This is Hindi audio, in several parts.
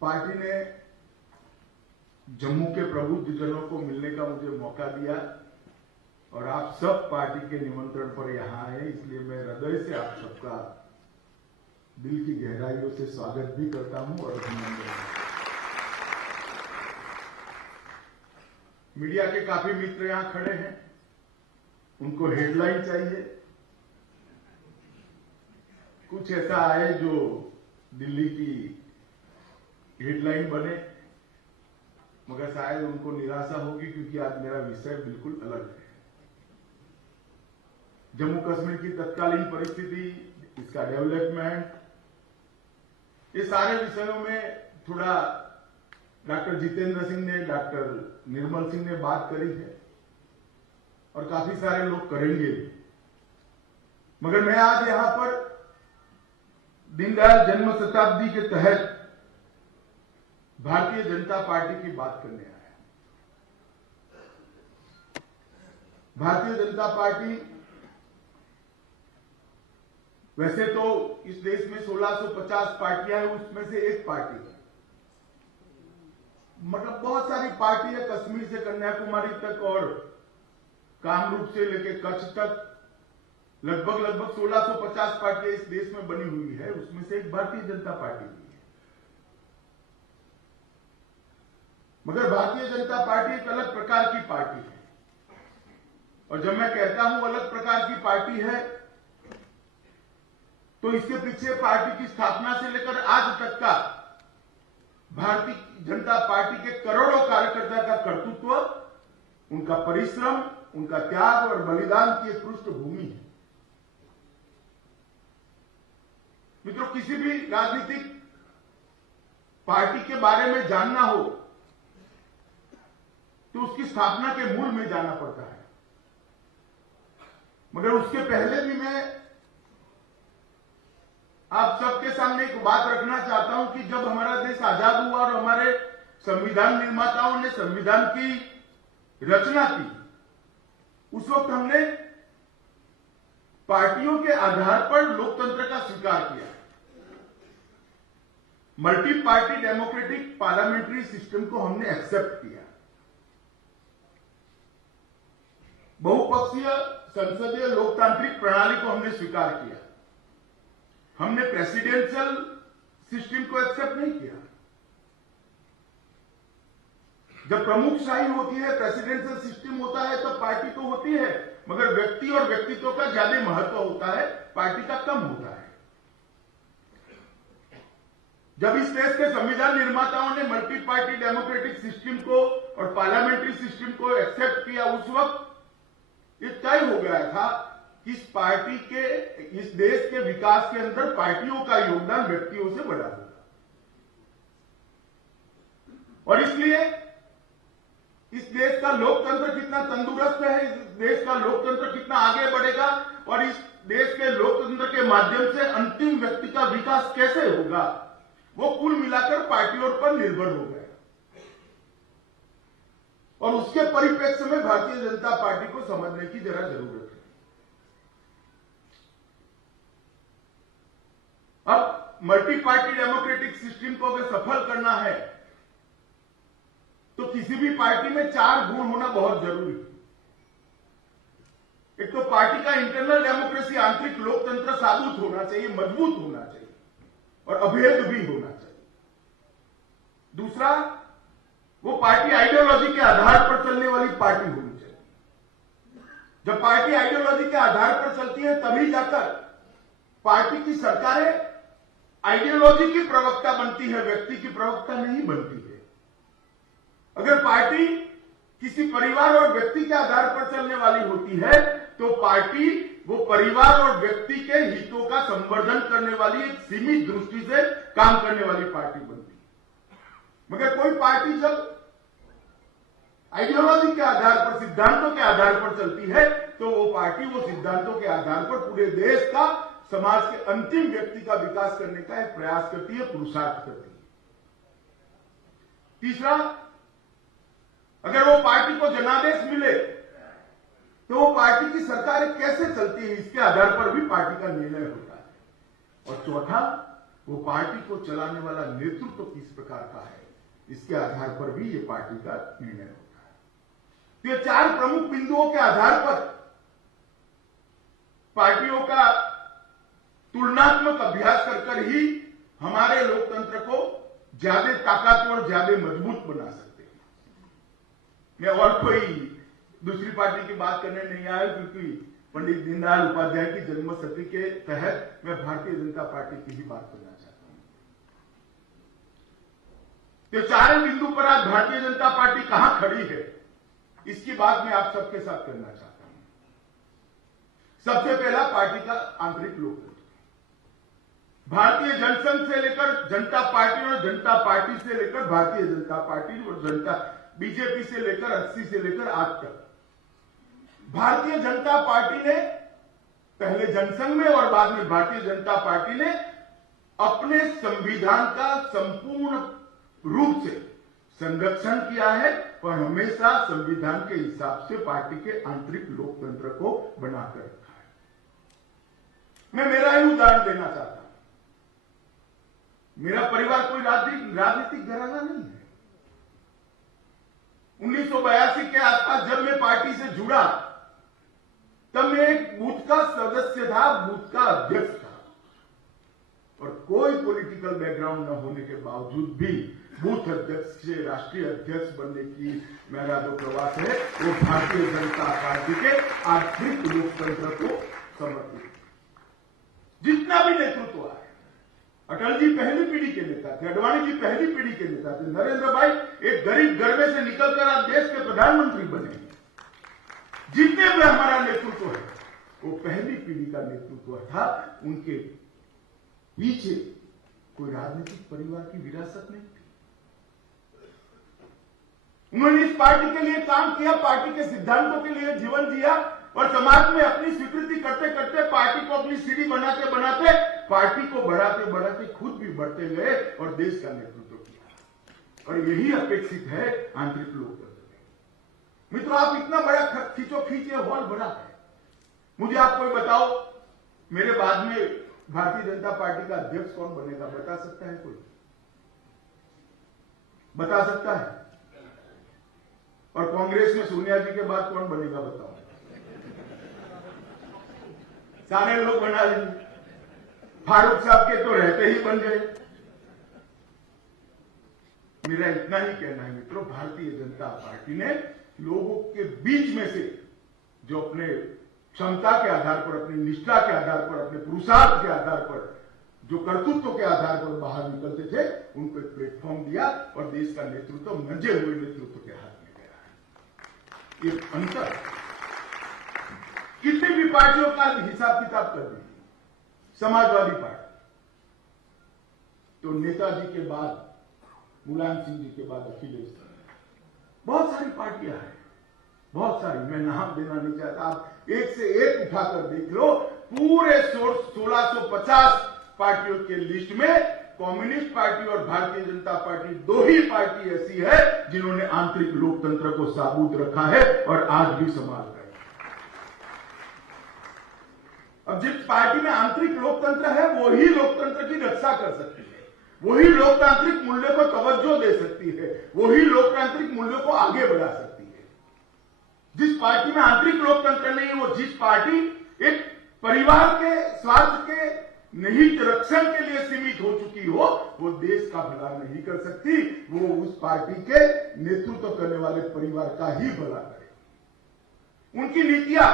पार्टी ने जम्मू के प्रबुद्धजनों को मिलने का मुझे मौका दिया और आप सब पार्टी के निमंत्रण पर यहां आए, इसलिए मैं हृदय से आप सबका दिल की गहराइयों से स्वागत भी करता हूं और अभिनंदन। मीडिया के काफी मित्र यहां खड़े हैं, उनको हेडलाइन चाहिए, कुछ ऐसा आए जो दिल्ली की हेडलाइन बने, मगर शायद उनको निराशा होगी क्योंकि आज मेरा विषय बिल्कुल अलग है। जम्मू कश्मीर की तत्कालीन परिस्थिति, इसका डेवलपमेंट, ये सारे विषयों में थोड़ा डॉक्टर जितेंद्र सिंह ने, डॉक्टर निर्मल सिंह ने बात करी है और काफी सारे लोग करेंगे, मगर मैं आज यहां पर दीनदयाल जन्म शताब्दी के तहत भारतीय जनता पार्टी की बात करने आया। भारतीय जनता पार्टी वैसे तो इस देश में 1650 पार्टियां हैं, उसमें से एक पार्टी है। मतलब बहुत सारी पार्टी है, कश्मीर से कन्याकुमारी तक और कामरूप से लेकर कच्छ तक लगभग 1650 पार्टियां इस देश में बनी हुई है, उसमें से एक भारतीय जनता पार्टी भी है। मगर भारतीय जनता पार्टी एक अलग प्रकार की पार्टी है, और जब मैं कहता हूं अलग प्रकार की पार्टी है तो इसके पीछे पार्टी की स्थापना से लेकर आज तक का भारतीय जनता पार्टी के करोड़ों कार्यकर्ता का कर्तृत्व, उनका परिश्रम, उनका त्याग और बलिदान की एक पृष्ठभूमि है। मित्रों, किसी भी राजनीतिक पार्टी के बारे में जानना हो तो उसकी स्थापना के मूल में जाना पड़ता है। मगर उसके पहले भी मैं आप सबके सामने एक बात रखना चाहता हूं कि जब हमारा देश आजाद हुआ और हमारे संविधान निर्माताओं ने संविधान की रचना की, उस वक्त हमने पार्टियों के आधार पर लोकतंत्र का स्वीकार किया। Multi party democratic parliamentary system को हमने एक्सेप्ट किया। बहुपक्षीय संसदीय लोकतांत्रिक प्रणाली को हमने स्वीकार किया। हमने प्रेसिडेंशियल सिस्टम को एक्सेप्ट नहीं किया। जब प्रमुखशाही होती है, प्रेसिडेंशियल सिस्टम होता है, तब पार्टी तो होती है, मगर व्यक्ति और व्यक्तित्व का ज्यादा महत्व होता है, पार्टी का कम होता है। जब इस देश के संविधान निर्माताओं ने मल्टी पार्टी डेमोक्रेटिक सिस्टम को और पार्लियामेंट्री सिस्टम को एक्सेप्ट किया, उस वक्त ये तय हो गया था कि इस पार्टी के, इस देश के विकास के अंदर पार्टियों का योगदान व्यक्तियों से बड़ा होगा, और इसलिए इस देश का लोकतंत्र कितना तंदुरुस्त है, इस देश का लोकतंत्र कितना आगे बढ़ेगा और इस देश के लोकतंत्र के माध्यम से अंतिम व्यक्ति का विकास कैसे होगा, वो कुल मिलाकर पार्टियों पर निर्भर हो गया। और उसके परिप्रेक्ष्य में भारतीय जनता पार्टी को समझने की जरा जरूरत है। अब मल्टी पार्टी डेमोक्रेटिक सिस्टम को अगर सफल करना है तो किसी भी पार्टी में 4 गुण होना बहुत जरूरी है। एक तो पार्टी का इंटरनल डेमोक्रेसी, आंतरिक लोकतंत्र साबुत होना चाहिए, मजबूत होना चाहिए और अभेद भी होना चाहिए। दूसरा, वो पार्टी आइडियोलॉजी के आधार पर चलने वाली पार्टी होनी चाहिए। जब पार्टी आइडियोलॉजी के आधार पर चलती है तभी जाकर पार्टी की सरकारें आइडियोलॉजी की प्रवक्ता बनती है, व्यक्ति की प्रवक्ता नहीं बनती है। अगर पार्टी किसी परिवार और व्यक्ति के आधार पर चलने वाली होती है तो पार्टी वो परिवार और व्यक्ति के हितों का संवर्धन करने वाली एक सीमित दृष्टि से काम करने वाली पार्टी बनती है। मगर कोई पार्टी जब आइडियोलॉजी के आधार पर, सिद्धांतों के आधार पर चलती है तो वो पार्टी वो सिद्धांतों के आधार पर पूरे देश का, समाज के अंतिम व्यक्ति का विकास करने का एक प्रयास करती है, पुरुषार्थ करती है। तीसरा, अगर वो पार्टी को जनादेश मिले तो वो पार्टी की सरकार कैसे चलती है, इसके आधार पर भी पार्टी का निर्णय होता है। और चौथा, वो पार्टी को चलाने वाला नेतृत्व किस प्रकार का है, इसके आधार पर भी ये पार्टी का निर्णय होता है। तो ये 4 प्रमुख बिंदुओं के आधार पर पार्टियों का तुलनात्मक अभ्यास कर ही हमारे लोकतंत्र को ज्यादा ताकतवर, ज्यादा मजबूत बना सकते हैं। मैं और कोई दूसरी पार्टी की बात करने नहीं आया, क्योंकि पंडित दीनदयाल उपाध्याय की जन्मशती के तहत मैं भारतीय जनता पार्टी की ही बात करना चाहता हूं। तो 4 बिंदु पर आज भारतीय जनता पार्टी कहां खड़ी है, इसकी बात मैं आप सबके साथ करना चाहता हूं। सबसे पहला, पार्टी का आंतरिक लोकतंत्र। भारतीय जनसंघ से लेकर जनता पार्टी और जनता पार्टी से लेकर भारतीय जनता पार्टी और जनता बीजेपी से लेकर 80 से लेकर आज तक भारतीय जनता पार्टी ने, पहले जनसंघ में और बाद में भारतीय जनता पार्टी ने अपने संविधान का संपूर्ण रूप से संरक्षण किया है और हमेशा संविधान के हिसाब से पार्टी के आंतरिक लोकतंत्र को बनाकर रखा है। मैं मेरा ही उदाहरण देना चाहता हूं। मेरा परिवार कोई राजनीतिक घराना नहीं है। 1982 के आसपास जब मैं पार्टी से जुड़ा, तब मैं एक बूथ का सदस्य था, बूथ का अध्यक्ष था, और कोई पॉलिटिकल बैकग्राउंड न होने के बावजूद भी बूथ अध्यक्ष से राष्ट्रीय अध्यक्ष बनने की मेरा जो प्रवास है वो भारतीय जनता पार्टी के आंतरिक लोकतंत्र को समर्पित। जितना भी नेतृत्व है, अटल जी पहली पीढ़ी के नेता थे, अडवाणी जी पहली पीढ़ी के नेता थे, नरेंद्र भाई एक गरीब घर में से निकलकर आज देश के प्रधानमंत्री बने। जितने भी हमारा नेतृत्व है वो पहली पीढ़ी का नेतृत्व था। उनके पीछे कोई राजनीतिक परिवार की विरासत नहीं थी। उन्होंने इस पार्टी के लिए काम किया, पार्टी के सिद्धांतों के लिए जीवन जिया और समाज में अपनी स्वीकृति करते करते पार्टी को अपनी सीढ़ी बनाते बनाते पार्टी को बढ़ाते बढ़ाते खुद भी बढ़ते गए और देश का नेतृत्व किया। और यही अपेक्षित है आंतरिक लोकतंत्र में। मित्रों, आप इतना बड़ा खींचो खींचे हॉल बना है, मुझे आप कोई बताओ मेरे बाद में भारतीय जनता पार्टी का अध्यक्ष कौन बनेगा? बता सकता है कोई? बता सकता है? और कांग्रेस में सोनिया जी के बाद कौन बनेगा बताओ? सारे लोग बना लेंगे। फारूक साहब के तो रहते ही बन गए। मेरा इतना ही कहना है मित्रों, भारतीय जनता पार्टी ने लोगों के बीच में से जो अपने क्षमता के आधार पर, अपनी निष्ठा के आधार पर, अपने पुरुषार्थ के आधार पर, जो कर्तृत्व के आधार पर बाहर निकलते थे, उनको एक प्लेटफॉर्म दिया और देश का नेतृत्व मंजे हुए नेतृत्व के हाथ में गया है। ये अंतर कितनी भी पार्टियों का हिसाब किताब कर दीजिए, समाजवादी पार्टी तो नेताजी के बाद, मुलायम सिंह जी के बाद अखिलेश, बहुत सारी पार्टियां हैं, बहुत सारी, मैं नाम देना नहीं चाहता। आप एक से एक उठाकर देख लो, पूरे 1650 पार्टियों के लिस्ट में कम्युनिस्ट पार्टी और भारतीय जनता पार्टी, 2 ही पार्टी ऐसी है जिन्होंने आंतरिक लोकतंत्र को साबुत रखा है और आज भी संभाल रहे हैं। अब जिस पार्टी में आंतरिक लोकतंत्र है वही लोकतंत्र की रक्षा कर सकती है, वही लोकतांत्रिक मूल्यों को तवज्जो दे सकती है, वही लोकतांत्रिक मूल्यों को आगे बढ़ा सकती है। जिस पार्टी में आंतरिक लोकतंत्र नहीं है, वो जिस पार्टी एक परिवार के स्वार्थ के निहित रक्षण के लिए सीमित हो चुकी हो, वो देश का भला नहीं कर सकती, वो उस पार्टी के नेतृत्व करने वाले परिवार का ही भला करे। उनकी नीतियां,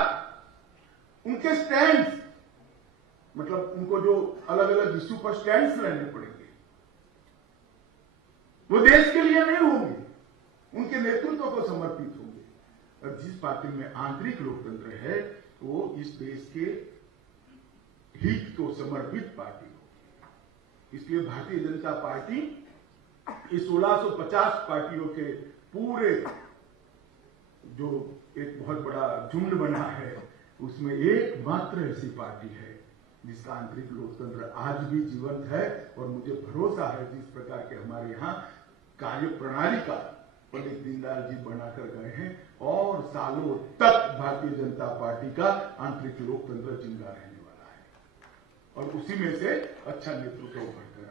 उनके स्टैंड, मतलब उनको जो अलग अलग इश्यू पर स्टैंड लेने पड़ेंगे, वो देश के लिए नहीं होंगे, उनके नेतृत्व को समर्पित होंगे। और जिस पार्टी में आंतरिक लोकतंत्र है वो इस देश के हित को समर्पित पार्टी होगी। इसलिए भारतीय जनता पार्टी इस 1650 पार्टियों के पूरे जो एक बहुत बड़ा झुंड बना है, उसमें एकमात्र ऐसी पार्टी है जिसका आंतरिक लोकतंत्र आज भी जीवंत है। और मुझे भरोसा है जिस प्रकार के हमारे यहां कार्य प्रणाली का पंडित दीनदयाल जी बनाकर गए हैं, और सालों तक भारतीय जनता पार्टी का आंतरिक लोकतंत्र जिंदा रहने वाला है और उसी में से अच्छा नेतृत्व उभरकर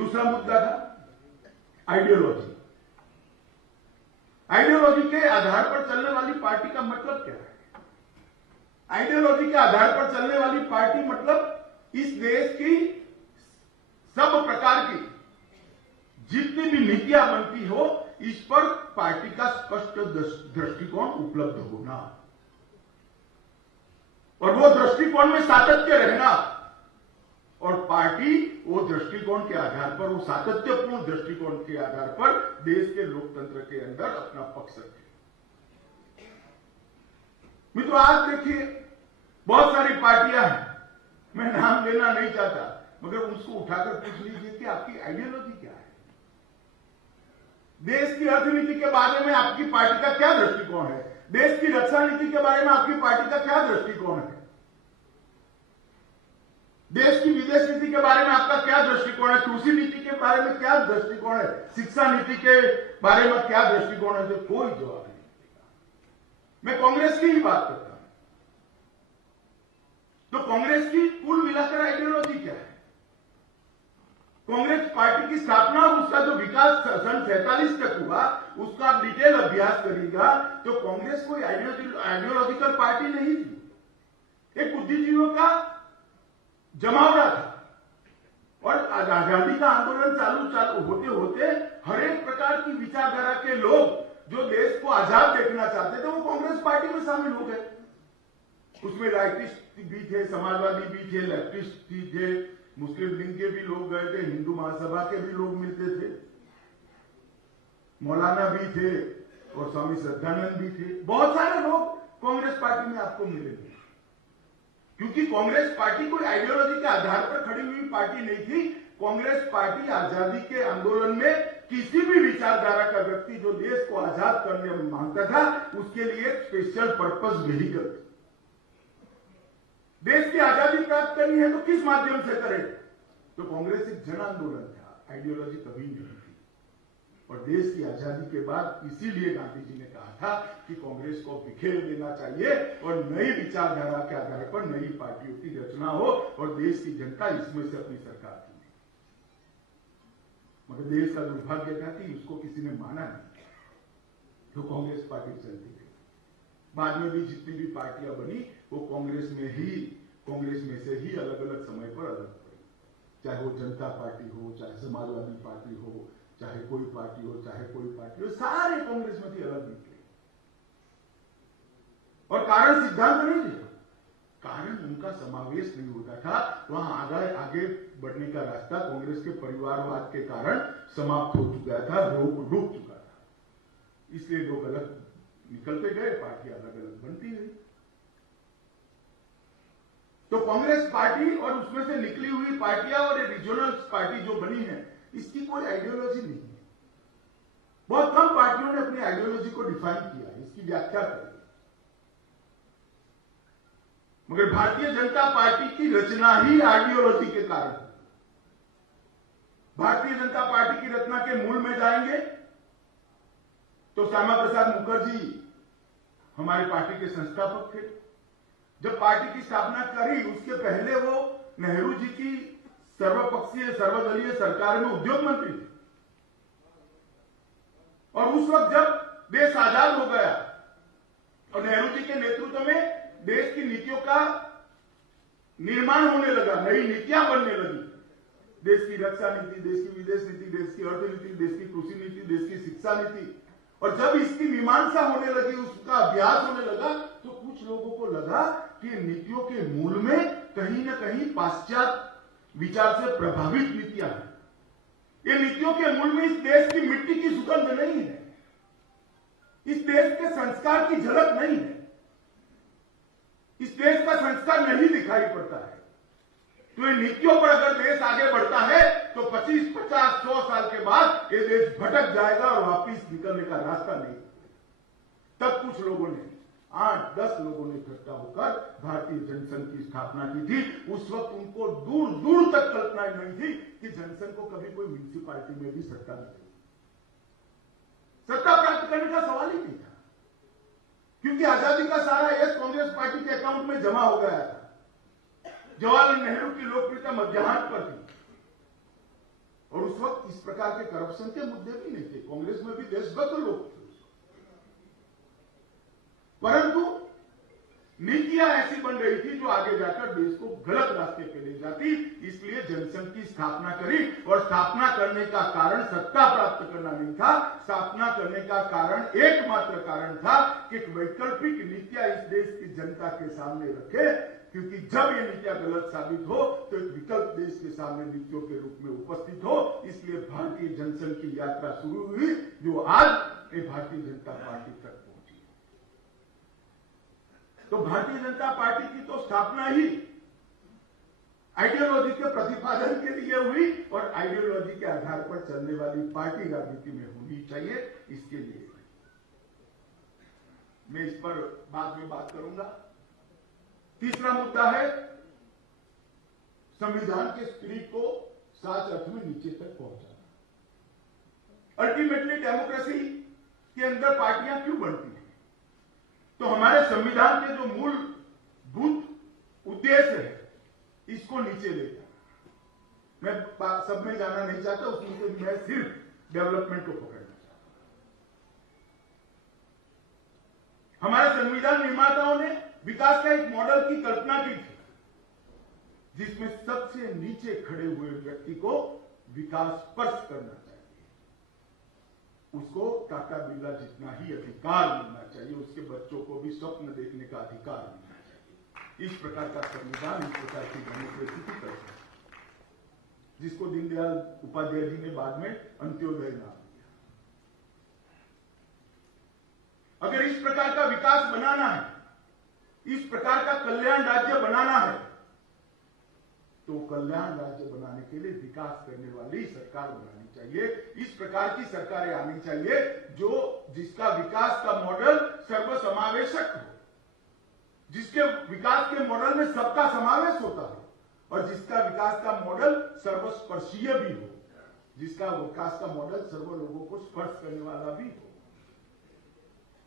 दूसरा मुद्दा था आइडियोलॉजी। आइडियोलॉजी के आधार पर चलने वाली पार्टी का मतलब क्या है? आइडियोलॉजी के आधार पर चलने वाली पार्टी मतलब इस देश की सब प्रकार की जितनी भी नीतियां बनती हो, इस पर पार्टी का स्पष्ट दृष्टिकोण उपलब्ध होना और वो दृष्टिकोण में सातत्य रहना, और पार्टी वो दृष्टिकोण के आधार पर, वो सातत्यपूर्ण दृष्टिकोण के आधार पर देश के लोकतंत्र के अंदर अपना पक्ष रखे। मित्रों, आज देखिए बहुत सारी पार्टियां हैं, मैं नाम लेना नहीं चाहता, मगर उसको उठाकर पूछ लीजिए कि आपकी आइडियोलॉजी क्या है, देश की अर्थनीति के बारे में आपकी पार्टी का क्या दृष्टिकोण है, देश की रक्षा नीति के बारे में आपकी पार्टी का क्या दृष्टिकोण है, देश की विदेश नीति के बारे में आपका क्या दृष्टिकोण है, कृषि नीति के बारे में क्या दृष्टिकोण है, शिक्षा नीति के बारे में क्या दृष्टिकोण है, तो कोई जवाब नहीं देगा। मैं कांग्रेस की ही बात करता हूं, तो कांग्रेस की कुल मिलाकर आइडियोलॉजी क्या है? कांग्रेस पार्टी की स्थापना और उसका जो विकास सन 47 तक हुआ, उसका आप डिटेल अभ्यास करिएगा तो कांग्रेस कोई आइडियोलॉजिकल पार्टी नहीं थी, एक बुद्धिजीवियों का जमावड़ा था। और आजादी का आंदोलन चालू होते होते हर एक प्रकार की विचारधारा के लोग जो देश को आजाद देखना चाहते थे, वो कांग्रेस पार्टी में शामिल हो गए। उसमें राइटिस्ट भी थे, समाजवादी भी थे, लेफ्टिस्ट भी थे, मुस्लिम लीग के भी लोग गए थे, हिंदू महासभा के भी लोग मिलते थे, मौलाना भी थे और स्वामी श्रद्धानंद भी थे। बहुत सारे लोग कांग्रेस पार्टी में आपको मिलेंगे, क्योंकि कांग्रेस पार्टी कोई आइडियोलॉजी के आधार पर खड़ी हुई पार्टी नहीं थी। कांग्रेस पार्टी आजादी के आंदोलन में किसी भी विचारधारा का व्यक्ति जो देश को आजाद करने में मांगता था, उसके लिए स्पेशल पर्पस व्हीकल। देश की आजादी प्राप्त करनी है तो किस माध्यम से करें? तो कांग्रेस एक जन आंदोलन था, आइडियोलॉजी कभी नहीं थी। और देश की आजादी के बाद इसीलिए गांधी जी ने कहा था कि कांग्रेस को बिखेर देना चाहिए और नई विचारधारा के आधार पर नई पार्टियों की रचना हो और देश की जनता इसमें से अपनी सरकार चुने। मगर देश का दुर्भाग्य था कि उसको किसी ने माना नहीं, तो कांग्रेस पार्टी चलती गई। बाद में भी जितनी भी पार्टियां बनी वो कांग्रेस में से ही अलग अलग समय पर अलग पड़ी, चाहे वो जनता पार्टी हो, चाहे समाजवादी पार्टी हो, चाहे कोई पार्टी हो, सारे कांग्रेस में थी, अलग निकले। और कारण सिद्धांत नहीं थे, कारण उनका समावेश नहीं होता था। वहां आगे बढ़ने का रास्ता कांग्रेस के परिवारवाद के कारण समाप्त हो चुका था, रुक चुका था। इसलिए लोग अलग निकलते गए, पार्टियां अलग अलग बनती गई। तो कांग्रेस पार्टी और उसमें से निकली हुई पार्टियां और रीजनल पार्टी जो बनी है, इसकी कोई आइडियोलॉजी नहीं है। बहुत कम पार्टियों ने अपनी आइडियोलॉजी को डिफाइन किया, इसकी व्याख्या करी। मगर भारतीय जनता पार्टी की रचना ही आइडियोलॉजी के कारण। भारतीय जनता पार्टी की रचना के मूल में जाएंगे तो श्यामा प्रसाद मुखर्जी हमारी पार्टी के संस्थापक थे। जब पार्टी की स्थापना करी उसके पहले वो नेहरू जी की सर्वपक्षीय सर्वदलीय सरकार में उद्योग मंत्री थे। और उस वक्त जब देश आजाद हो गया और नेहरू जी के नेतृत्व में देश की नीतियों का निर्माण होने लगा, नई नीतियां बनने लगी, देश की रक्षा नीति, देश की विदेश नीति, देश की अर्थनीति, देश की कृषि नीति, देश की शिक्षा नीति, और जब इसकी मीमांसा होने लगी, उसका अभ्यास होने लगा, तो कुछ लोगों को लगा कि नीतियों के मूल में कहीं न कहीं पाश्चात्य विचार से प्रभावित नीतियां हैं। ये नीतियों के मूल में इस देश की मिट्टी की सुगंध नहीं है, इस देश के संस्कार की झलक नहीं है, इस देश का संस्कार नहीं दिखाई पड़ता है। तो इन नीतियों पर अगर देश आगे बढ़ता है तो 25, 50, 100 साल के बाद ये देश भटक जाएगा और वापिस निकलने का रास्ता नहीं। तब कुछ लोगों ने, 8-10 लोगों ने इकट्ठा होकर भारतीय जनसंघ की स्थापना की थी। उस वक्त उनको दूर दूर तक कल्पना नहीं थी कि जनसंघ को कभी कोई म्यूनिसिपैलिटी में भी सत्ता मिलेगी। सत्ता प्राप्त करने का सवाल ही नहीं था, क्योंकि आजादी का सारा यश कांग्रेस पार्टी के अकाउंट में जमा हो गया था। जवाहरलाल नेहरू की लोकप्रियता मध्याह्न पर थी। और उस वक्त इस प्रकार के करप्शन के मुद्दे भी नहीं थे, कांग्रेस में भी देशभक्त लोग थे। परंतु नीतियां ऐसी बन रही थी जो आगे जाकर देश को गलत रास्ते पे ले जाती, इसलिए जनसंघ की स्थापना करी। और स्थापना करने का कारण सत्ता प्राप्त करना नहीं था, स्थापना करने का कारण एकमात्र कारण था कि एक वैकल्पिक नीतियां इस देश की जनता के सामने रखे, क्योंकि जब ये नीतियां गलत साबित हो तो एक विकल्प देश के सामने नीतियों के रूप में उपस्थित हो। इसलिए भारतीय जनसंघ की यात्रा शुरू हुई, जो आज भारतीय जनता पार्टी तक पहुंची। तो भारतीय जनता पार्टी की तो स्थापना ही आइडियोलॉजी के प्रतिपादन के लिए हुई, और आइडियोलॉजी के आधार पर चलने वाली पार्टी राजनीति में होनी चाहिए, इसके लिए मैं इस पर बाद में बात करूंगा। तीसरा मुद्दा है संविधान के स्पिरिट को सच अर्थ में नीचे तक पहुंचाना। अल्टीमेटली डेमोक्रेसी के अंदर पार्टियां क्यों बनती हैं? तो हमारे संविधान के जो मूलभूत उद्देश्य है, इसको नीचे ले जाना। मैं सब में जाना नहीं चाहता, उसमें से मैं सिर्फ डेवलपमेंट को पकड़ना चाहता हूं। हमारे संविधान निर्माताओं ने विकास का एक मॉडल की कल्पना की थी, जिसमें सबसे नीचे खड़े हुए व्यक्ति को विकास स्पर्श करना चाहिए, उसको टाटा बिरला जितना ही अधिकार मिलना चाहिए, उसके बच्चों को भी स्वप्न देखने का अधिकार मिलना चाहिए। इस प्रकार का संविधान, इस प्रकार की डेमोक्रेसी की कल्पना, जिसको दीनदयाल उपाध्याय जी ने बाद में अंत्योदय नाम दिया। अगर इस प्रकार का विकास बनाना है, इस प्रकार का कल्याण राज्य बनाना है, तो कल्याण राज्य बनाने के लिए विकास करने वाली सरकार बनानी चाहिए। इस प्रकार की सरकारें आनी चाहिए जिसका विकास का मॉडल सर्वसमावेशक हो, जिसके विकास के मॉडल में सबका समावेश होता हो, और जिसका विकास का मॉडल सर्वस्पर्शीय भी हो, जिसका विकास का मॉडल सर्व लोगों को स्पर्श करने वाला भी हो।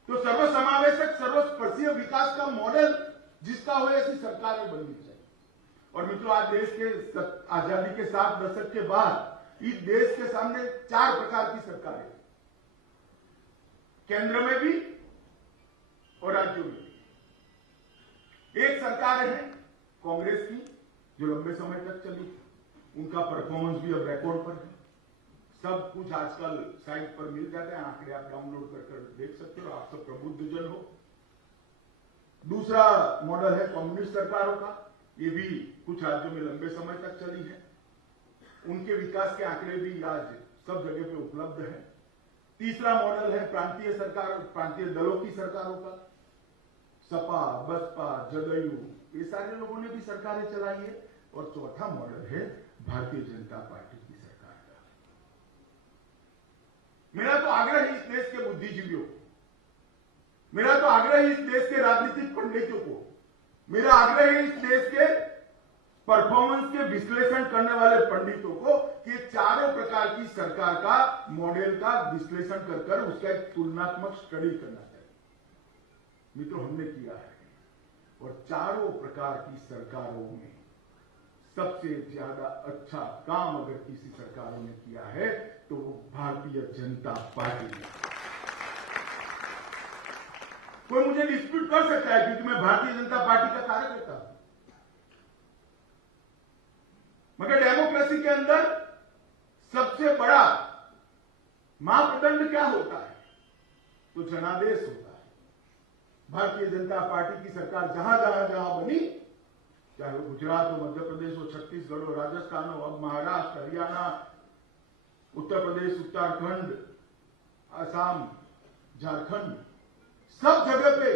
तो सर्वसमावेशक सर्वस्पर्शीय विकास का मॉडल जिसका हो, ऐसी सरकारें बननी चाहिए। और मित्रों, आज देश के आजादी के 7 दशक के बाद इस देश के सामने 4 प्रकार की सरकारें हैं, केंद्र में भी और राज्यों में भी। एक सरकार है कांग्रेस की, जो लंबे समय तक चली, उनका परफॉर्मेंस भी अब रिकॉर्ड पर है। सब कुछ आजकल साइट पर मिल जाता है, आंकड़े आप डाउनलोड कर देख सकते हो, आप सब प्रबुद्ध जन हो। दूसरा मॉडल है कम्युनिस्ट सरकारों का, ये भी कुछ राज्यों में लंबे समय तक चली है, उनके विकास के आंकड़े भी आज सब जगह पे उपलब्ध है। तीसरा मॉडल है प्रांतीय सरकार, प्रांतीय दलों की सरकारों का, सपा, बसपा, जदयू, ये सारे लोगों ने भी सरकारें चलाई है। और चौथा मॉडल है भारतीय जनता पार्टी की सरकार का। मेरा तो आग्रह है इस देश के बुद्धिजीवियों को, मेरा तो आग्रह है इस देश के राजनीतिक पंडितों को, मेरा आग्रह है इस देश के परफॉर्मेंस के विश्लेषण करने वाले पंडितों को कि चारों प्रकार की सरकार का मॉडल का विश्लेषण कर उसका एक तुलनात्मक स्टडी करना चाहिए। मित्रों, हमने किया है, और चारों प्रकार की सरकारों में सबसे ज्यादा अच्छा काम अगर किसी सरकारों ने किया है तो वो भारतीय जनता पार्टी ने। कोई मुझे डिस्प्यूट कर सकता है, क्योंकि मैं भारतीय जनता पार्टी का कार्यकर्ता हूं, मगर डेमोक्रेसी के अंदर सबसे बड़ा मापदंड क्या होता है? तो जनादेश होता है। भारतीय जनता पार्टी की सरकार जहां बनी, चाहे वो गुजरात हो, मध्य प्रदेश हो, छत्तीसगढ़ हो, राजस्थान हो, अब महाराष्ट्र, हरियाणा, उत्तर प्रदेश, उत्तराखंड, असम, झारखंड, सब जगह पे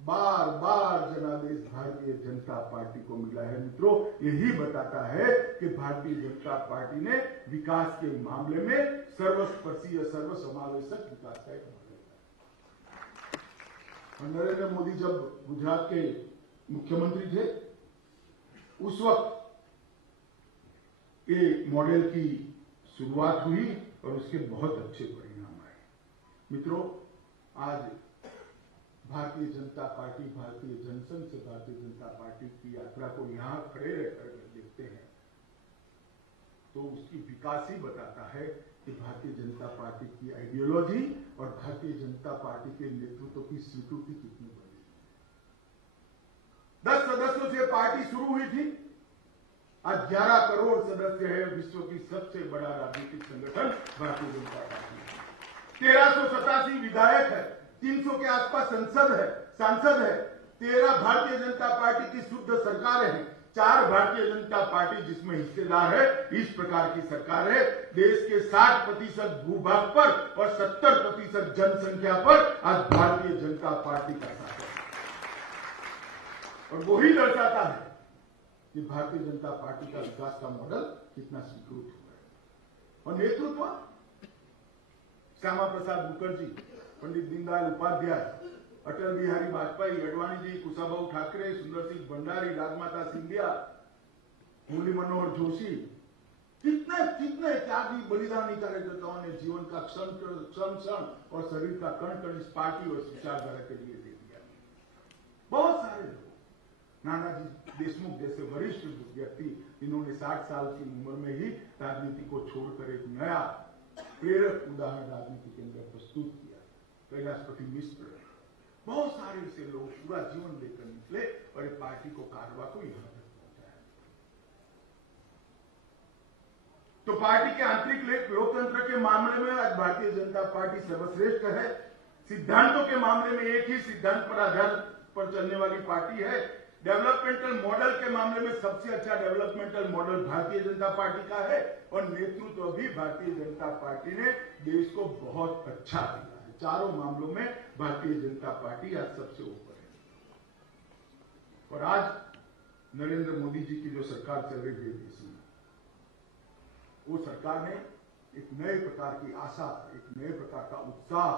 बार बार जनादेश भारतीय जनता पार्टी को मिला है। मित्रों, यही बताता है कि भारतीय जनता पार्टी ने विकास के मामले में सर्वस्पर्शीय सर्वसमावेशक विकास का एक मॉडल है। नरेंद्र मोदी जब गुजरात के मुख्यमंत्री थे, उस वक्त ये मॉडल की शुरुआत हुई और उसके बहुत अच्छे परिणाम आए। मित्रों, आज भारतीय जनता पार्टी, भारतीय जनसंघ से भारतीय जनता पार्टी की यात्रा को यहां खड़े रहकर देखते हैं तो उसकी विकास ही बताता है कि भारतीय जनता पार्टी की आइडियोलॉजी और भारतीय जनता पार्टी के नेतृत्व की स्वीकृति कितनी बड़ी। 10 सदस्यों से पार्टी शुरू हुई थी, आज 11 करोड़ सदस्य है। विश्व की सबसे बड़ा राजनीतिक संगठन भारतीय जनता पार्टी। 1387 विधायक है, 300 के आसपास सांसद है। 13 भारतीय जनता पार्टी की शुद्ध सरकार है, 4 भारतीय जनता पार्टी जिसमें हिस्सेदार है। इस प्रकार की सरकार है। देश के 60% भूभाग पर और 70% जनसंख्या पर आज भारतीय जनता पार्टी का शासन है। और वही दर्शाता है कि भारतीय जनता पार्टी का विकास का मॉडल कितना स्वीकृत हुआ है। और नेतृत्व श्यामा प्रसाद मुखर्जी, पंडित दीनदयाल उपाध्याय, अटल बिहारी वाजपेयी, अडवाणी जी, कुशाभाऊ ठाकरे, सुंदर सिंह भंडारी, राजमाता सिंधिया, मुरली मनोहर जोशी, कितने त्यागी बलिदानी कार्यकर्ताओं ने जीवन का क्षण और शरीर का कण कण इस पार्टी और विचारधारा के लिए दे दिया। बहुत सारे लोग, नानाजी देशमुख जैसे वरिष्ठ व्यक्ति, इन्होंने 60 साल की उम्र में ही राजनीति को छोड़कर एक नया प्रेरक उदाहरण राजनीति के अंदर प्रस्तुत किया। कैलाशपति मिश्र, बहुत सारे ऐसे लोग पूरा जीवन देकर निकले और एक पार्टी को कारवा को यहां तक पहुंचाया। तो पार्टी के आंतरिक लोकतंत्र के मामले में आज भारतीय जनता पार्टी सर्वश्रेष्ठ है। सिद्धांतों के मामले में एक ही सिद्धांत पर आधार पर चलने वाली पार्टी है। डेवलपमेंटल मॉडल के मामले में सबसे अच्छा developmental model Bharatiya Janata party का है और नेतृत्व भी भारतीय जनता पार्टी ने देश को बहुत अच्छा दिया है। चारों मामलों में भारतीय जनता पार्टी आज सबसे ऊपर है। और आज नरेंद्र मोदी जी की जो सरकार चल रही है देश में, वो सरकार ने एक नए प्रकार की आशा, एक नए प्रकार का उत्साह,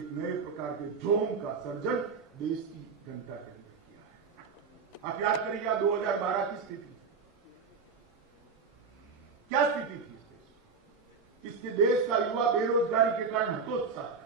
एक नए प्रकार के जोम का सर्जन देश की जनता के अंदर किया है। आप याद करिएगा 2012 की स्थिति, क्या स्थिति थी इस देश में। इसके देश का युवा बेरोजगारी के कारण हतोत्साह था,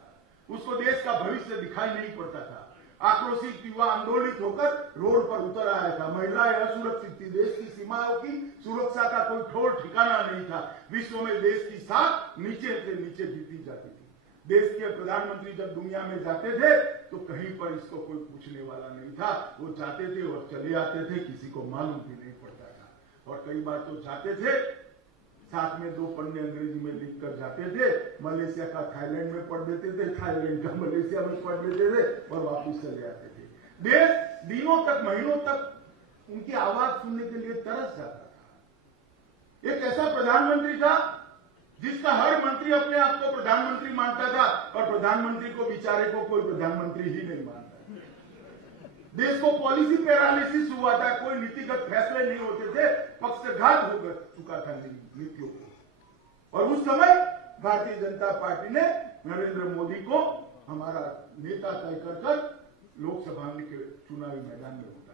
उसको देश का भविष्य दिखाई नहीं पड़ता था। आक्रोशित युवा आंदोलित होकर रोड पर उतर आया था। महिलाएं असुरक्षित थी, देश की सीमाओं की सुरक्षा का कोई ठोर ठिकाना नहीं था। विश्व में देश की साख नीचे से नीचे गिरती जाती थी। देश के प्रधानमंत्री जब दुनिया में जाते थे तो कहीं पर इसको कोई पूछने वाला नहीं था। वो जाते थे और चले आते थे, किसी को मालूम भी नहीं पड़ता था। और कई बार तो जाते थे, साथ में 2 पन्ने अंग्रेजी में लिखकर जाते थे। मलेशिया का थाईलैंड में पढ़ देते थे, थाईलैंड का मलेशिया में पढ़ देते थे और वापस चले आते थे। देश दिनों तक, महीनों तक उनकी आवाज सुनने के लिए तरस जाता था। एक ऐसा प्रधानमंत्री था जिसका हर मंत्री अपने आप को प्रधानमंत्री मानता था और प्रधानमंत्री को बेचारे को कोई प्रधानमंत्री ही नहीं मानता। देश को पॉलिसी पैरालिसिस हुआ था, कोई नीतिगत फैसले नहीं होते थे, पक्षघात हो चुका था नीतियों को। और उस समय भारतीय जनता पार्टी ने नरेंद्र मोदी को हमारा नेता तय कर लोकसभा के चुनावी मैदान में उतारा।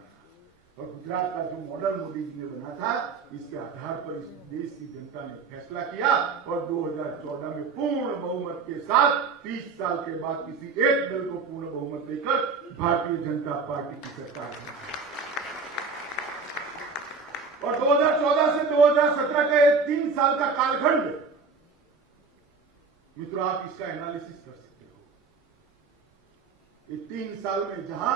और गुजरात का जो मॉडल मोदी जी ने बना था, इसके आधार पर इस देश की जनता ने फैसला किया और 2014 में पूर्ण बहुमत के साथ 30 साल के बाद किसी एक दल को पूर्ण बहुमत देकर भारतीय जनता पार्टी की सरकार बनी। और 2014 से 2017 का 3 साल का कालखंड, मित्रों आप इसका एनालिसिस कर सकते हो। ये 3 साल में जहां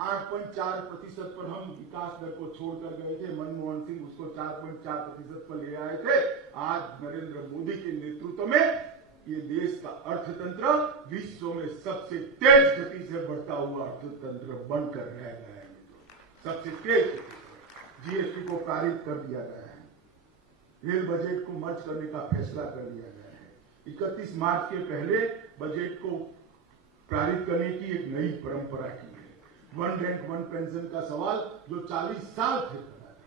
8.4% पर हम विकास दर को छोड़कर गए थे, मनमोहन सिंह उसको 4.4% पर ले आए थे। आज नरेंद्र मोदी के नेतृत्व में ये देश का अर्थतंत्र विश्व में सबसे तेज गति से बढ़ता हुआ अर्थतंत्र बनकर रह गया है। सबसे तेज जीएसटी को पारित कर दिया गया है, रेल बजट को मर्ज करने का फैसला कर लिया गया है। 31 मार्च के पहले बजट को पारित करने की एक नई परंपरा की है। 1 रैंक 1 पेंशन का सवाल जो 40 साल से खड़ा था,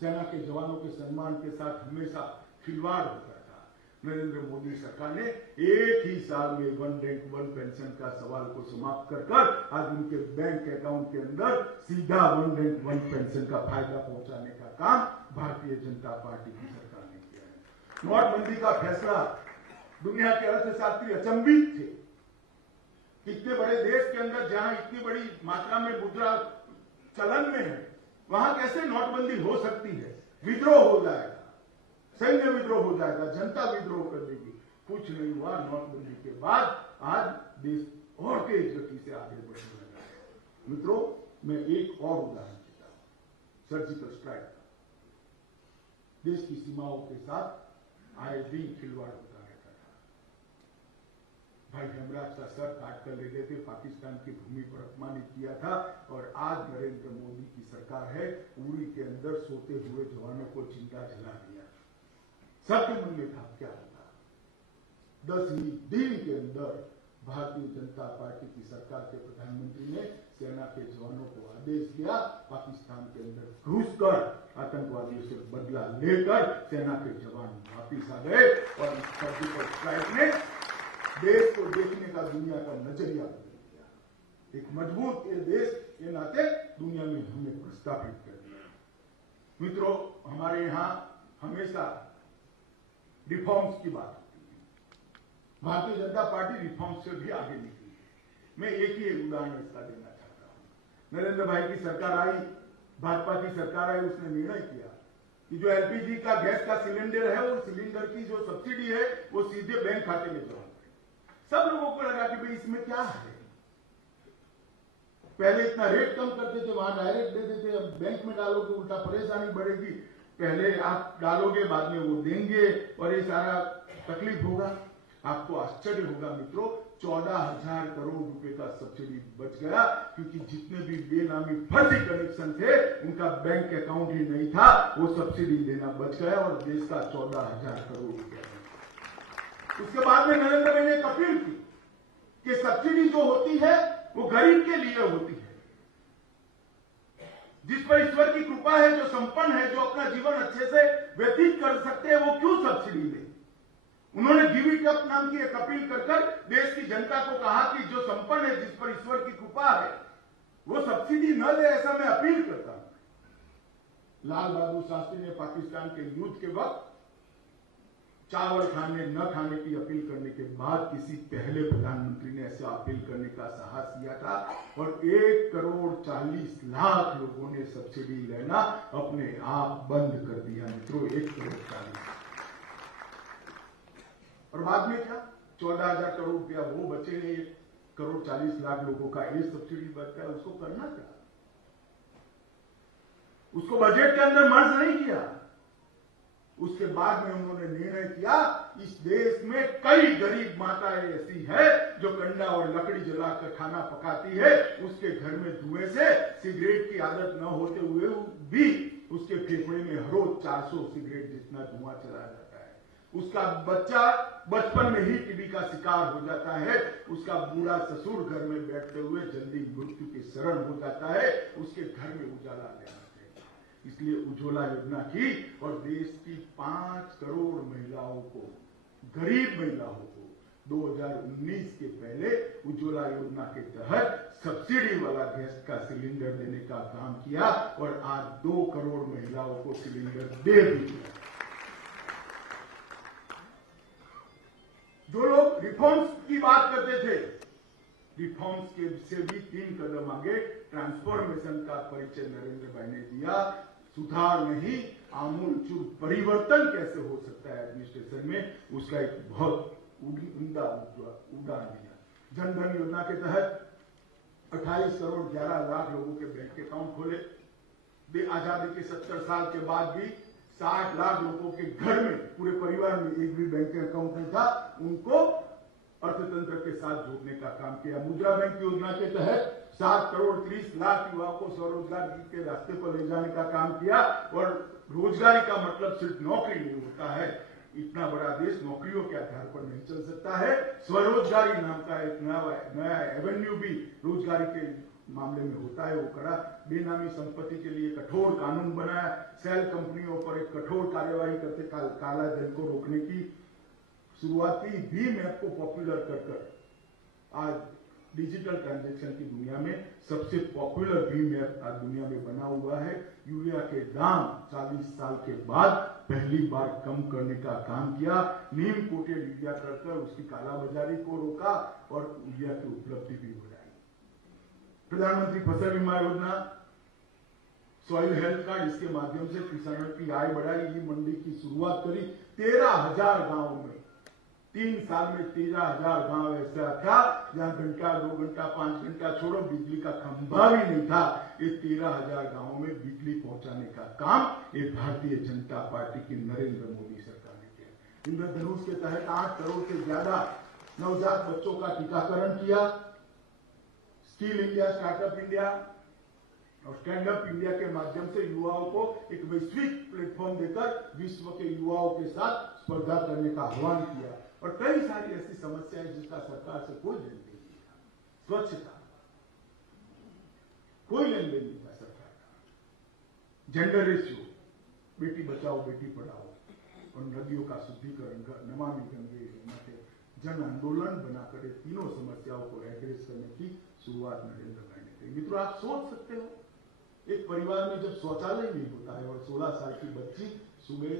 सेना के जवानों के सम्मान के साथ हमेशा खिलवाड़ होता था। नरेंद्र मोदी सरकार ने एक ही साल में 1 रैंक 1 पेंशन का सवाल को समाप्त कर आज उनके बैंक अकाउंट के अंदर सीधा 1 रैंक 1 पेंशन का फायदा पहुंचाने का काम भारतीय जनता पार्टी की सरकार ने किया है। नोटबंदी का फैसला, दुनिया के अर्थशास्त्री अचंभित थे। कितने बड़े देश के अंदर जहां इतनी बड़ी मात्रा में मुद्रा चलन में है, वहां कैसे नोटबंदी हो सकती है? विद्रोह हो जाएगा, सैन्य विद्रोह हो जाएगा, जनता विद्रोह कर देगी। कुछ नहीं हुआ। नोटबंदी के बाद आज देश और तेज गति से आगे बढ़ने लगा है। मित्रों, मैं एक और उदाहरण देता हूं, सर्जिकल स्ट्राइक का। देश की सीमाओं के साथ आए दिन खिलवाड़ होता रहता था। भाई हेमराज का सर काट कर ले गए थे, पाकिस्तान की भूमि पर अपमानित किया था। और आज नरेंद्र मोदी की सरकार है, उड़ी के अंदर सोते हुए जवानों को जिंदा जला दिया। सबके मन में था क्या होगा। 10 ही दिन के अंदर भारतीय जनता पार्टी की सरकार के प्रधानमंत्री ने सेना के जवानों को आदेश दिया, पाकिस्तान के अंदर घुसकर आतंकवादियों से बदला लेकर सेना के जवान वापिस आ गए। और इस सर्जिकल स्ट्राइक ने देश को देखने का दुनिया का नजरिया बदल दिया। एक मजबूत ये देश के नाते दुनिया में हमें प्रस्थापित कर दिया। मित्रों, हमारे यहां हमेशा रिफॉर्म्स की बात होती है। भारतीय जनता पार्टी रिफॉर्म्स से भी आगे निकली है। मैं एक ही उदाहरण इसका देना चाहता हूं। नरेंद्र भाई की सरकार आई, भाजपा की सरकार आई, उसने निर्णय किया कि जो एलपीजी का गैस का सिलेंडर है, वो सिलेंडर की जो सब्सिडी है वो सीधे बैंक खाते में जमा करें। सब लोगों को लगा कि भाई इसमें क्या है। पहले इतना रेट कम करते थे, वहां डायरेक्ट दे देते, अब बैंक में डालोगे उल्टा परेशानी बढ़ेगी। पहले आप डालोगे, बाद में वो देंगे और ये सारा तकलीफ होगा। आपको आश्चर्य होगा मित्रों, 14,000 करोड़ रुपए का सब्सिडी बच गया, क्योंकि जितने भी बेनामी फर्जी कनेक्शन थे उनका बैंक अकाउंट ही नहीं था, वो सब्सिडी देना बच गया और देश का 14,000 करोड़ रुपया। उसके बाद में नरेंद्र भाई ने एक अपील की कि सब्सिडी जो होती है वो गरीब के लिए होती है, जिस पर ईश्वर की कृपा है, जो संपन्न है, जो अपना जीवन अच्छे से व्यतीत कर सकते हैं, वो क्यों सब्सिडी ले। उन्होंने गिव इट अप नाम की एक अपील कर देश की जनता को कहा कि जो संपन्न है, जिस पर ईश्वर की कृपा है, वो सब्सिडी न दे, ऐसा मैं अपील करता हूं। लाल बहादुर शास्त्री ने पाकिस्तान के युद्ध के वक्त चावल खाने न खाने की अपील करने के बाद किसी पहले प्रधानमंत्री ने ऐसा अपील करने का साहस किया था और 1,40,00,000 लोगों ने सब्सिडी लेना अपने आप बंद कर दिया। मित्रों, 1,40,00,000। और बाद में क्या, 14,000 करोड़ रुपया वो बचे, 1,40,00,000 लोगों का ये सब्सिडी बचता है। उसको करना क्या, उसको बजट के अंदर मर्ज नहीं किया। उसके बाद में उन्होंने निर्णय किया, इस देश में कई गरीब माताएं ऐसी है जो कंडा और लकड़ी जलाकर खाना पकाती है, उसके घर में धुएं से सिगरेट की आदत न होते हुए भी उसके फेफड़े में हर रोज 400 सिगरेट जितना धुआं चला जाता है। उसका बच्चा बचपन में ही टीबी का शिकार हो जाता है, उसका बूढ़ा ससुर घर में बैठते हुए जल्दी मृत्यु के शरण हो जाता है, उसके घर में उजाला लेना चाहिए। इसलिए उज्ज्वला योजना की और देश की 5 करोड़ महिलाओं को, गरीब महिलाओं को 2019 के पहले उज्ज्वला योजना के तहत सब्सिडी वाला गैस का सिलेंडर देने का काम किया और आज 2 करोड़ महिलाओं को सिलेंडर दे भी दिया। जो लोग रिफॉर्म्स की बात करते थे, रिफॉर्म्स के से भी 3 कदम आगे ट्रांसफॉर्मेशन का परिचय नरेंद्र भाई ने दिया। सुधार नहीं, आमूलचूल परिवर्तन कैसे हो सकता है एडमिनिस्ट्रेशन में, उसका एक बहुत उम्दा उदाहरण दिया। जनधन योजना के तहत 28 करोड़ 11 लाख लोगों के बैंक अकाउंट खोले। आजादी के 70 साल के बाद भी 60 लाख लोगों के घर में, पूरे परिवार में एक भी बैंक अकाउंट नहीं था, उनको अर्थतंत्र के साथ जोड़ने का काम किया। मुद्रा बैंक योजना के तहत 7 करोड़ 30 लाख युवाओं को स्वरोजगार के रास्ते पर ले जाने का काम किया। और रोजगारी का मतलब सिर्फ नौकरी नहीं होता है, इतना बड़ा देश नौकरियों के आधार पर नहीं चल सकता है। स्वरोजगारी नाम का एक नया एवेन्यू भी रोजगारी के मामले में होता है, वो करा। बेनामी संपत्ति के लिए कठोर कानून बनाया, सेल कंपनियों पर एक कठोर कार्यवाही करते काला धन को रोकने की शुरुआती भीम ऐप को पॉपुलर कर आज डिजिटल ट्रांजैक्शन की दुनिया में सबसे पॉपुलर भीम ऐप आज दुनिया में बना हुआ है। यूरिया के दाम 40 साल के बाद पहली बार कम करने का काम किया। नीम कोटेड यूरिया कर उसकी कालाबाजारी को रोका और यूरिया की उपलब्धि भी बढ़ाई। प्रधानमंत्री फसल बीमा योजना सॉइल हेल्थ कार्ड, इसके माध्यम से किसानों की आय बढ़ाई, ई मंडी की शुरुआत करी। 13,000 गांवों में 3 साल में 13,000 गांव ऐसा था जहां घंटा 2 घंटा 5 घंटा छोड़ो बिजली का खंभा भी नहीं था। ये 13,000 गांवों में बिजली पहुंचाने का काम ये भारतीय जनता पार्टी की नरेंद्र मोदी सरकार ने किया। इंद्रधनुष के तहत 8 करोड़ से ज्यादा नवजात बच्चों का टीकाकरण किया। स्किल इंडिया, स्टार्टअप इंडिया और स्टैंड अप इंडिया के माध्यम से युवाओं को एक वैश्विक प्लेटफॉर्म देकर विश्व के युवाओं के साथ स्पर्धा करने का आह्वान किया। और कई सारी ऐसी समस्याएं जिसका सरकार से कोई लेन देन नहीं था। स्वच्छता, कोई लेन देन नहीं था सरकार का। जेंडर रेशियो, बेटी बचाओ बेटी पढ़ाओ और नदियों का शुद्धिकरण, नमामि गंगे योजना के जन आंदोलन बनाकर तीनों समस्याओं को एड्रेस करने की शुरुआत नरेंद्र भाई ने की। मित्रों, आप सोच सकते हो एक परिवार में जब शौचालय नहीं होता है और 16 साल की बच्ची सुबह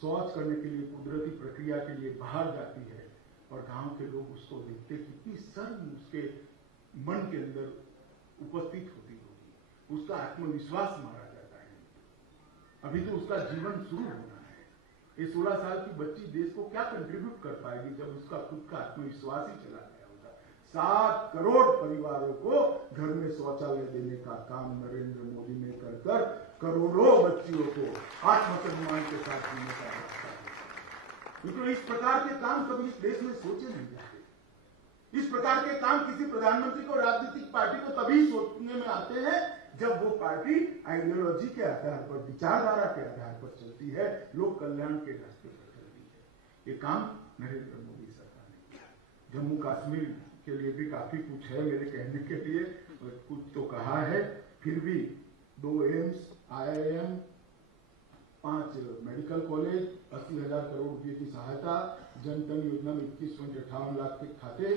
शौच करने के लिए कुदरती प्रक्रिया के लिए बाहर जाती है और गांव के लोग उसको देखते कितनी शर्म उसके मन के अंदर उपस्थित होती होगी, उसका आत्मविश्वास मारा जाता है। अभी तो उसका जीवन शुरू होना है। ये 16 साल की बच्ची देश को क्या कंट्रीब्यूट कर पाएगी जब उसका खुद का आत्मविश्वास ही चला गया होगा। 7 करोड़ परिवारों को घर में शौचालय देने का काम नरेंद्र मोदी ने कर करोड़ों बच्चियों को आत्मसम्मान के साथ जीने का रास्ता दिया। क्योंकि इस प्रकार के काम कभी इस देश में सोचे नहीं जाते। इस प्रकार के काम किसी प्रधानमंत्री को, राजनीतिक पार्टी को तभी सोचने में आते हैं जब वो पार्टी आइडियोलॉजी के आधार पर, विचारधारा के आधार पर चलती है, लोक कल्याण के रास्ते पर चलती है। ये काम नरेंद्र मोदी सरकार ने किया। जम्मू कश्मीर के लिए भी काफी कुछ है मेरे कहने के लिए, कुछ तो कहा है, फिर भी 2 AIIMS, IIM, 5 medical college, 80,000 crore रुपए की सहायता, जन धन योजना में 21.58 लाख के खाते,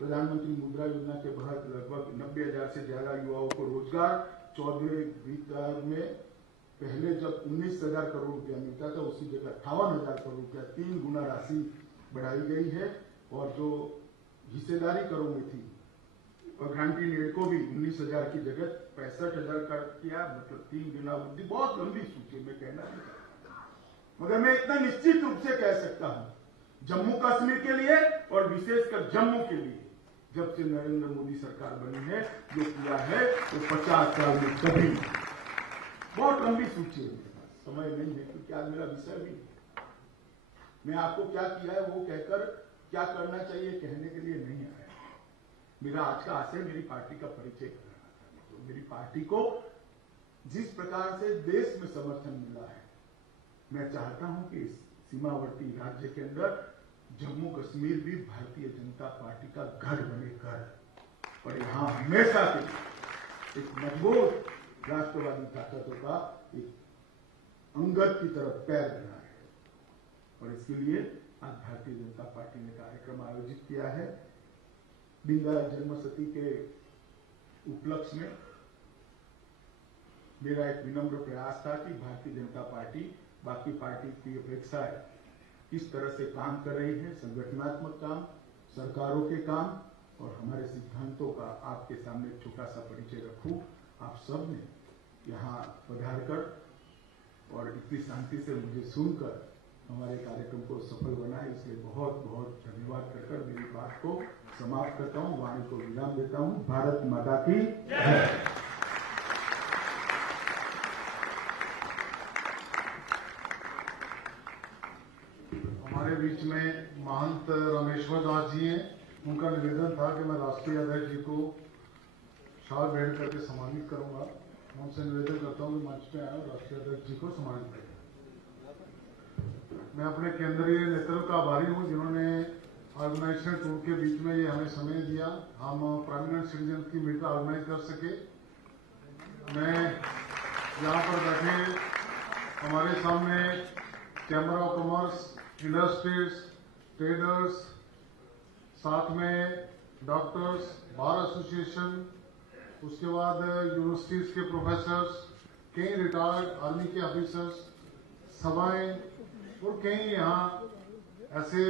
प्रधानमंत्री मुद्रा योजना के तहत लगभग 90,000 से ज्यादा युवाओं को रोजगार। 14वें वित्त आयोग में पहले जब 19,000 करोड़ रुपया मिलता था उसी जगह 58,000 करोड़ रुपया, 3 गुना राशि बढ़ाई गई है। और जो हिस्सेदारी करों में थी और गारंटी रेट को भी 19,000 की जगह 65,000 कर किया, मतलब 3 गुना वृद्धि। बहुत लंबी सूची में कहना नहीं चाहता, मगर मैं इतना निश्चित रूप से कह सकता हूं जम्मू कश्मीर के लिए और विशेषकर जम्मू के लिए जब से नरेंद्र मोदी सरकार बनी है जो किया है वो 50 साल में कभी। बहुत लंबी सूची है, मेरे पास समय नहीं है क्योंकि आज मेरा विषय भी मैं आपको क्या किया है वो कहकर क्या करना चाहिए कहने के लिए नहीं आया। मेरा आज का आशय मेरी पार्टी का परिचय कराना था। तो मेरी पार्टी को जिस प्रकार से देश में समर्थन मिला है, मैं चाहता हूं कि इस सीमावर्ती राज्य के अंदर जम्मू कश्मीर भी भारतीय जनता पार्टी का घर बने, घर। और यहां हमेशा से एक मजबूत राष्ट्रवादी ताकतों का एक अंगद की तरफ पैर बना है। और इसके लिए आज भारतीय जनता पार्टी ने कार्यक्रम आयोजित किया है। दीनदयाल जन्मशती के उपलक्ष्य में मेरा एक विनम्र प्रयास था कि भारतीय जनता पार्टी बाकी पार्टी की अपेक्षा किस तरह से काम कर रही है, संगठनात्मक काम, सरकारों के काम और हमारे सिद्धांतों का आपके सामने एक छोटा सा परिचय रखूं। आप सब ने यहाँ पधार कर और इतनी शांति से मुझे सुनकर हमारे कार्यक्रम को सफल बनाए, इसलिए बहुत बहुत धन्यवाद कहकर मेरी बात को समाप्त करता हूँ, वाणी को विराम देता हूँ। भारत माता की जय। हमारे बीच में महंत रामेश्वर दास जी हैं। उनका निवेदन था कि मैं राष्ट्रीय अध्यक्ष जी को शाल भेंट करके सम्मानित करूंगा। मैं उनसे निवेदन करता हूं कि मंच पे आए और राष्ट्रीय अध्यक्ष जी को सम्मानित करें। मैं अपने केंद्रीय नेतृत्व का आभारी हूं जिन्होंने ऑर्गेनाइजेशन टूर के बीच में ये हमें समय दिया, हम प्रोमिनेंट सिटीजन की मीटिंग ऑर्गेनाइज कर सके। मैं यहाँ पर बैठे हमारे सामने chamber of commerce, industries, traders, साथ में डॉक्टर्स, बार एसोसिएशन, उसके बाद यूनिवर्सिटीज के प्रोफेसर्स, कई रिटायर्ड आर्मी के ऑफिसर्स, सभाएं और कई यहाँ ऐसे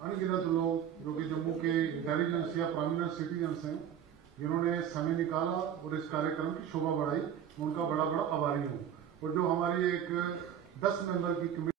अनगिनत लोग जो कि जम्मू के इंटेलिजेंस या प्रोमिनेंट सिटीजन्स हैं जिन्होंने समय निकाला और इस कार्यक्रम की शोभा बढ़ाई। मैं उनका बड़ा बड़ा आभारी हूँ। और जो हमारी एक 10 मेंबर की कमेटी